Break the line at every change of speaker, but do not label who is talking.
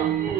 Oh.